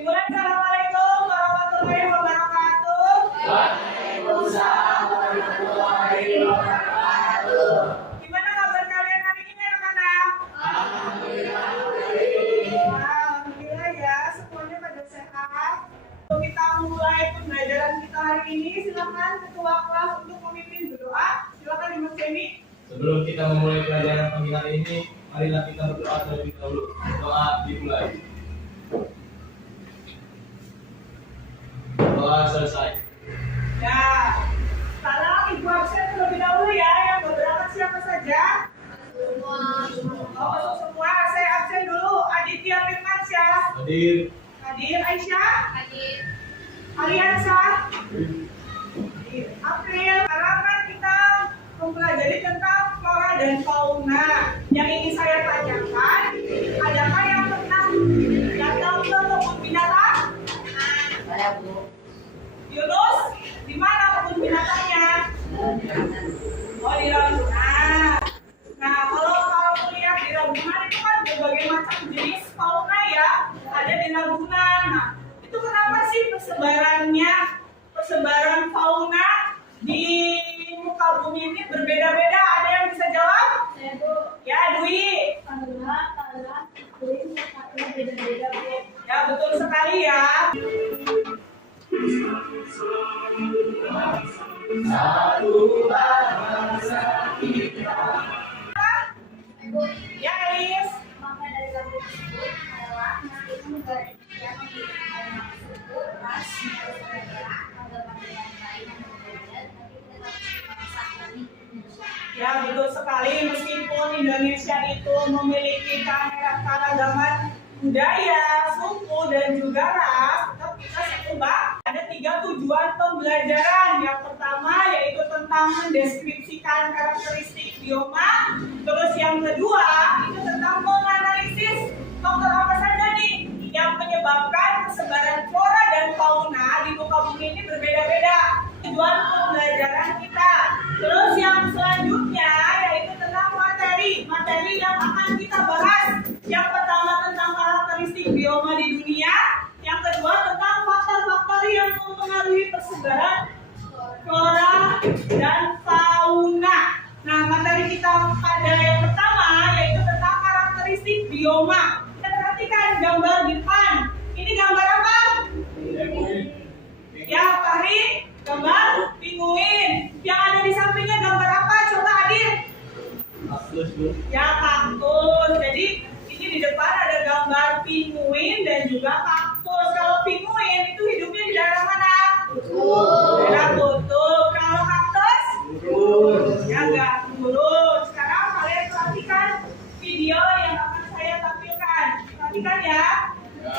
Dimulai. Assalamualaikum warahmatullahi wabarakatuh. Waalaikumsalam warahmatullahi wabarakatuh. Gimana kabar kalian hari ini anak-anak? Alhamdulillah. Alhamdulillah ya, semuanya pada sehat. Untuk kita mulai pembelajaran kita hari ini, silakan ketua kelas untuk memimpin berdoa. Silakan Ibu Semi. Sebelum kita memulai pelajaran pagi hari ini, marilah kita berdoa terlebih dahulu. Doa dimulai. Doa selesai. Ya, sekarang Ibu absen terlebih dahulu ya. Yang berangkat siapa saja? Oh, masuk semua. Saya absen dulu. Aditya Firmansyah. Hadir. Hadir. Aisyah. Hadir. Aliansa. Hadir. April. Sekarang kan kita mempelajari tentang flora dan fauna. Yang ingin saya tanyakan, adakah yang pernah datang ke kebun binatang? Saya Bu. Yunus, di mana kebun binatangnya? Oh, di Ragunan. Nah, kalau melihat di Ragunan itu kan berbagai macam jenis fauna ya, ada di Ragunan. Nah, itu kenapa sih persebaran fauna di muka bumi ini berbeda-beda? Ada yang bisa jawab? Saya Bu. Ya, Dwi. Karena beda-beda Bu. Ya, betul sekali ya. Satu bangsa kita. Bu. Ya, Elis. Maka dari lagu tersebut adalah meskipun negara Indonesia memiliki hal tersebut, ras, negara, agama dan lain yang berbeda, tapi tetap bangsa kami Indonesia. Ya, betul sekali. Meskipun Indonesia itu memiliki keragaman budaya, suku, dan juga ras, tetap kita satu bang. Ada 3 tujuan pembelajaran. Yang pertama yaitu tentang mendeskripsikan karakteristik bioma. Terus yang kedua itu tentang menganalisis faktor apa saja nih yang menyebabkan persebaran flora dan fauna di muka bumi ini berbeda-beda. Tujuan pembelajaran kita. Terus yang selanjutnya yaitu tentang materi yang akan kita bahas. Yang pertama tentang karakteristik bioma di dunia, yang kedua tentang faktor-faktor yang mempengaruhi persebaran flora dan fauna. Nah, materi kita pada yang pertama yaitu tentang karakteristik bioma. Kita perhatikan gambar di depan. Ini gambar apa? Ya, Fahri, gambar pinguin. Yang ada di sampingnya gambar apa? Coba Adit. Kaktus, Bu. Ya, kaktus. Jadi ini di depan ada gambar pinguin dan juga kaktus. Kalau pinguin itu hidupnya di daerah mana? Daerah kutub. Kalau kaktus? Ya, enggak turun. Sekarang kalian perhatikan video yang akan saya tampilkan. Perhatikan ya. Ya.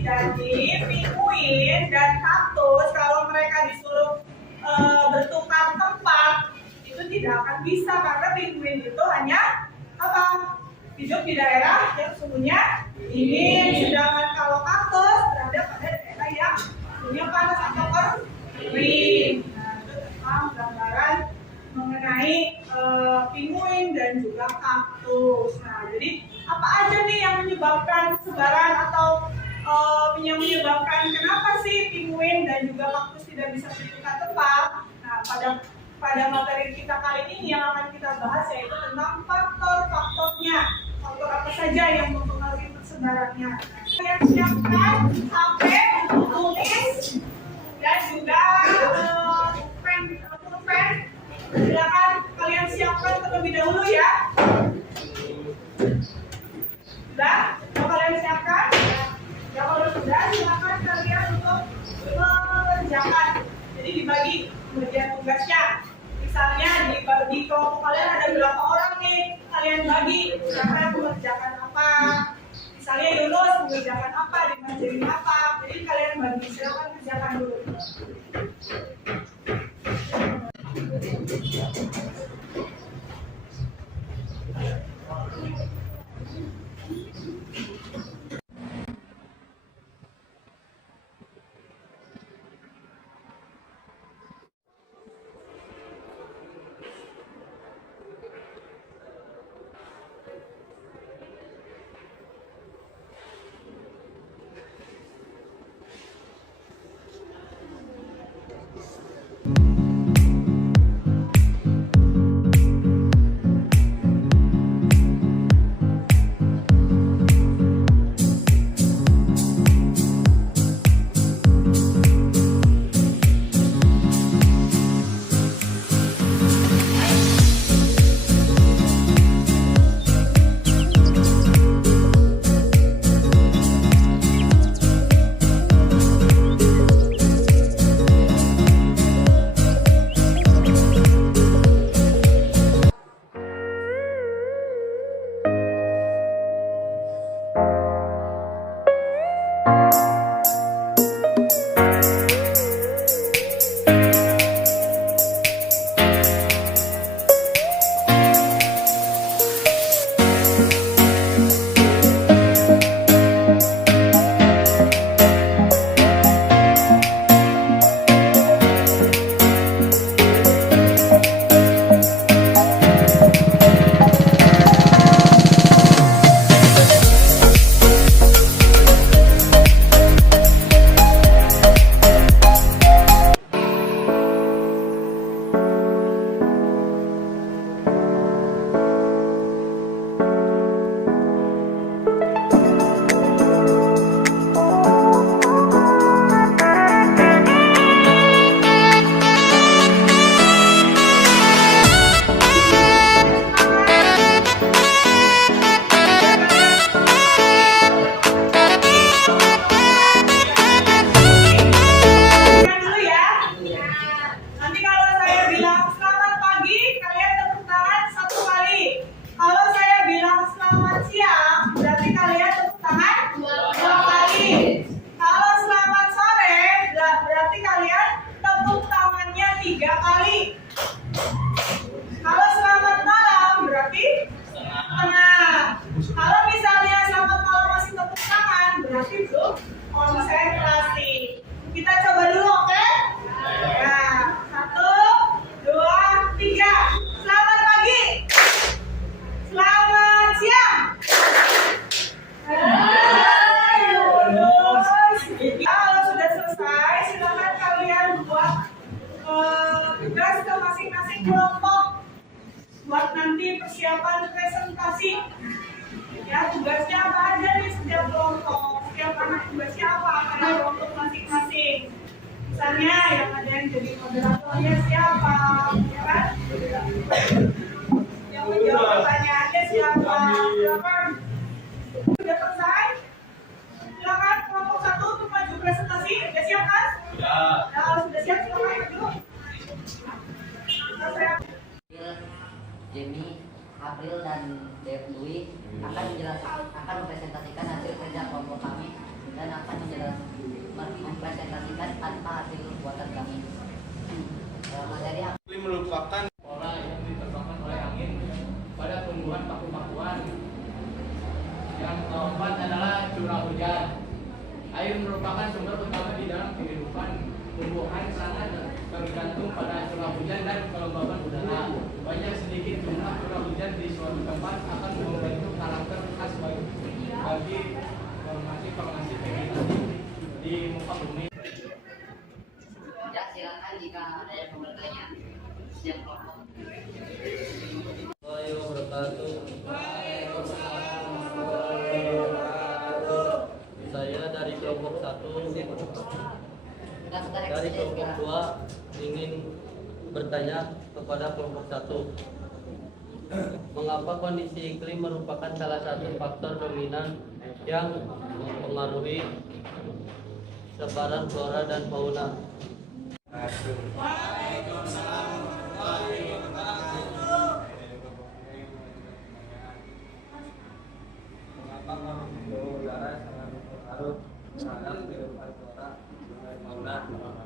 Jadi pinguin dan kaktus kalau mereka disuruh bertukar tempat itu tidak akan bisa karena pinguin itu hanya apa? Hidup di daerah yang suhunya dingin, sedangkan kalau kaktus berada pada daerah yang suhunya panas atau kering. Nah, itu tentang gambaran mengenai pinguin dan juga kaktus. Nah, jadi apa aja nih yang menyebabkan sebaran atau yang menyebabkan kenapa sih pinguin dan juga kaktus tidak bisa bertukar tempat? Nah, pada materi kita kali ini yang akan kita bahas yaitu tentang faktor-faktornya. Faktor apa saja yang mempengaruhi persebarannya. Kalian siapkan HP untuk tulis dan juga pulpen. Silakan kalian siapkan terlebih dahulu ya. Sudah? Kalau kalian siapkan? Ya kalau sudah, silakan kalian untuk mengerjakan. Jadi dibagi bagian tugasnya. Misalnya di kelompok kalian ada berapa orang nih? Kalian bagi siapa mengerjakan apa? Misalnya Yunus mengerjakan apa, dimajarin apa? Jadi kalian bagi, silakan kerjakan dulu. buat nanti persiapan presentasi. Ya, tugasnya apa aja nih setiap kelompok, setiap anak tugasnya apa pada kelompok masing-masing. Misalnya yang ada yang jadi moderatornya siapa, ya kan? Yang menjawab pertanyaannya siapa, silakan. Sudah selesai? Silakan kelompok 1 untuk maju presentasi. Sudah siap kan? Ya. Nah, sudah siap silakan maju. Jemmy, April dan Dewi akan mempresentasikan hasil kerja kelompok kami dan akan materi apa? Iklim merupakan pola yang diterbangkan oleh angin pada tumbuhan paku-pakuan. Yang keempat adalah curah hujan. Air merupakan sumber utama di dalam kehidupan. Tumbuhan sangat tergantung pada curah hujan dan kelembaban udara. Banyak sedikit jumlah curah hujan di suatu tempat akan membentuk karakter khas bagi formasi vegetasi di muka bumi. Ya, silakan jika ada yang mau bertanya. Siap kelompok. Saya dari kelompok 1, Daftar dari eksiden kelompok juga. 2 ingin bertanya kepada kelompok 1. Mengapa kondisi iklim merupakan salah satu faktor dominan yang mempengaruhi sebaran flora dan fauna? mengapa kondisi udara sangat berpengaruh terhadap kehidupan flora dan fauna.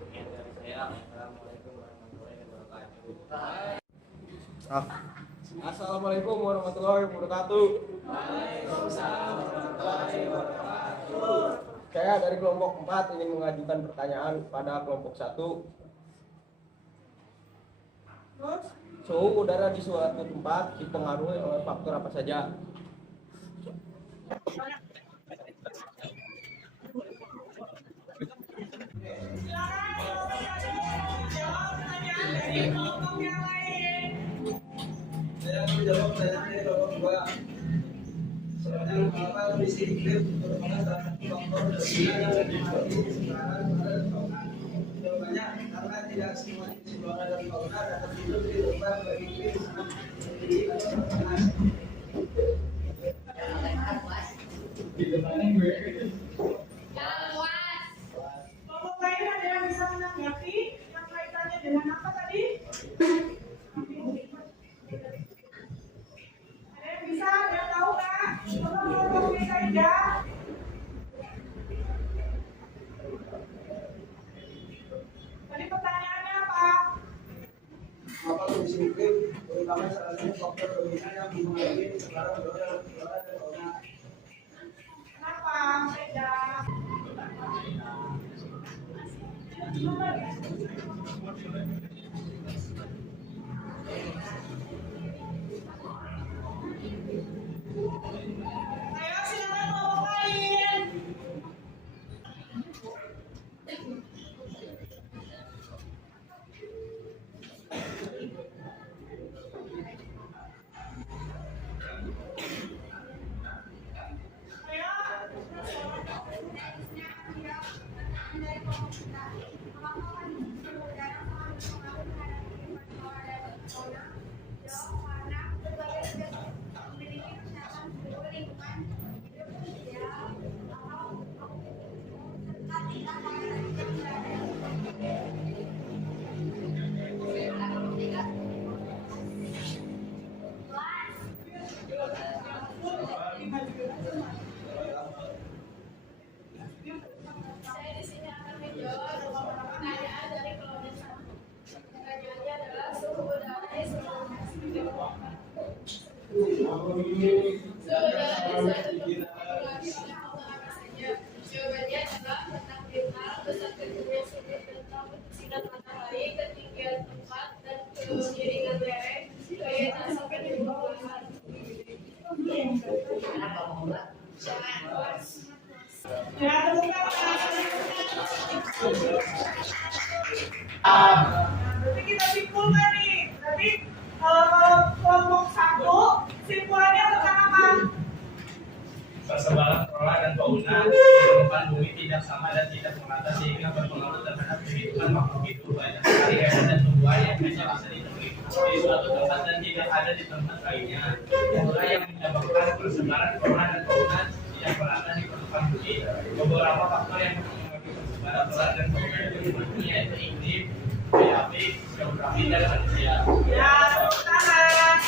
Sekian dari saya. Assalamualaikum warahmatullahi wabarakatuh. Assalamualaikum warahmatullahi wabarakatuh. Saya dari kelompok 4 ingin mengajukan pertanyaan pada kelompok 1. Suhu udara di suatu tempat dipengaruhi oleh faktor apa saja? Saya menjawab pertanyaan dari kelompok 2. Soalnya mengapa kondisi iklim merupakan salah satu faktor dominan yang mempengaruhi sebaran flora dan fauna? Jawabannya karena tidak semua jenis flora dan fauna dapat hidup di tempat beriklim sangat tinggi atau terpanas. Kelompok lain ada yang bisa menanggapi yang kaitannya dengan apa tadi? Ada yang bisa, ada yang tahu nggak? Tolong kelompoknya saja. Tadi pertanyaannya apa? Mengapa kondisi iklim merupakan salah satu faktor dominan yang mempengaruhi sebaran flora dan fauna? Kenapa? Beda. Ayo silakan kelompok lain. Saya di sini akan menjawab beberapa pertanyaan dari kelompok 1. Pertanyaannya adalah suhu udara di seluruh suhu udara di suatu tempat dipengaruhi oleh faktor apa saja? Jawabannya adalah tentang bintang, besar kecilnya sudut bintang, sinar matahari, ketinggian tempat, dan kemiringan lereng, gaya nasokan di bawah lahan. Kenapa mau mbak? Jangan luas. Ya, terbuka. Berarti kita simpulkan nih. Berarti kelompok 1 simpulannya tentang apa? Persebaran flora dan fauna di permukaan bumi tidak sama dan tidak merata sehingga berpengaruh terhadap kehidupan makhluk hidup. Banyak sekali hewan dan tumbuhan yang hanya bisa ditemui di suatu tempat dan tidak ada di tempat lainnya. Itulah yang menyebabkan persebaran flora dan fauna tidak merata di permukaan bumi. Beberapa faktor yang mempengaruhi persebaran flora dan fauna di permukaan bumi yaitu iklim, geografi, geografi dan manusia. Ya, tepuk tangan.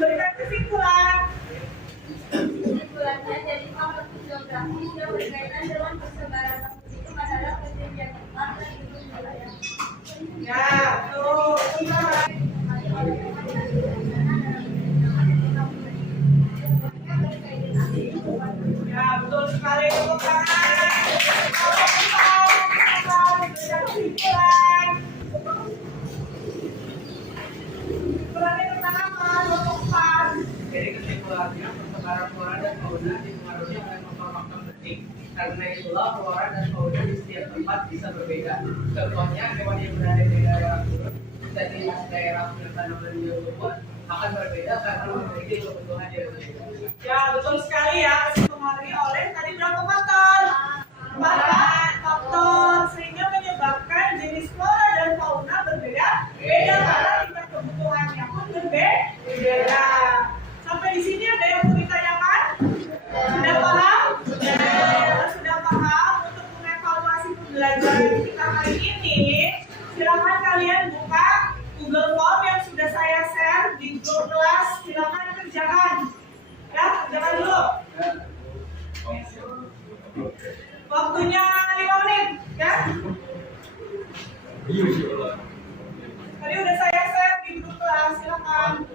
Berikan kesimpulan. Kesimpulannya, jadi faktor geografi tetapi juga berkaitan dengan persebaran vaksin itu adalah ketinggian tempat dan lingkungan wilayah. Ya, tuh. Ya, betul sekali. Tepuk tangan. Kesimpulannya tentang apa? 24. Jadi kesimpulannya persebaran flora dan fauna dipengaruhi oleh faktor-faktor penting. Karena itulah flora dan fauna di setiap tempat bisa berbeda. Contohnya hewan yang berada di daerah gurun dan di daerah yang tanaman yang lumpur akan berbeda karena memiliki kebutuhan yang berbeda. Ya, betul sekali ya. Dipengaruhi oleh tadi berapa faktor? 4 faktor sehingga menyebabkan jenis flora dan fauna berbeda karena tingkat kebutuhannya pun berbeda. Sampai di sini ada yang mau ditanyakan? Sudah paham? Sudah paham untuk mengevaluasi pembelajaran kita kali ini? Silakan kalian buka Google Form yang sudah saya share di grup kelas. Silakan kerjakan. Ya, kerjakan dulu. Waktunya 5 menit, ya? Tadi udah saya share di grup kelas, silakan.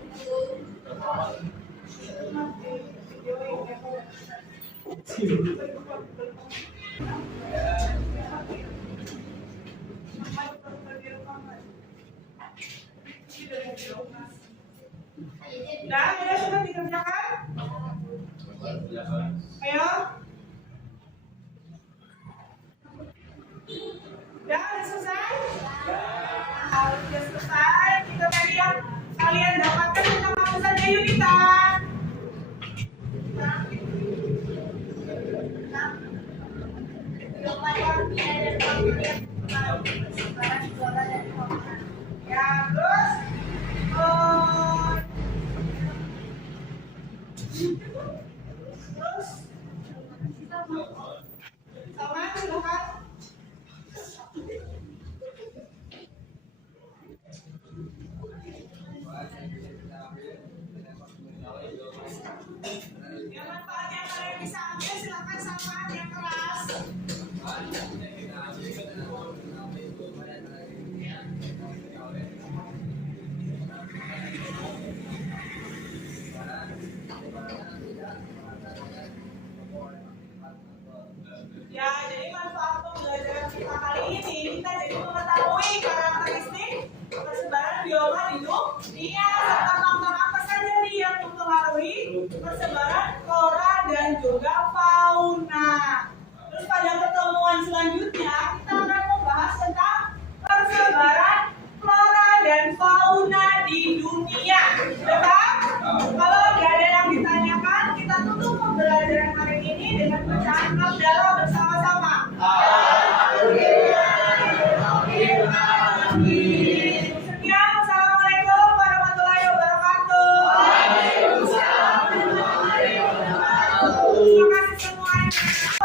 Udah sudah dikerjakan? Ayo. Udah selesai? Kalau sudah selesai, kita tadi yang kalian dapatkan tentang apa saja Yunita? Ya, terus sama silakan. Yang manfaat yang kalian bisa ambil silakan sama yang keras. Ya, jadi manfaat pembelajaran kita kali ini kita jadi mengetahui karakteristik persebaran bioma di dunia serta faktor apa saja nih yang mempengaruhi persebaran flora dan juga fauna. Terus pada pertemuan selanjutnya kita akan membahas tentang persebaran flora dan fauna di dunia. Betul? Kalau nggak ada yang ditanyakan, kita tutup pembelajaran hari ini dengan bacaan hamdalah bersama-sama. Sekian, wassalamualaikum warahmatullahi wabarakatuh. Terima kasih semuanya.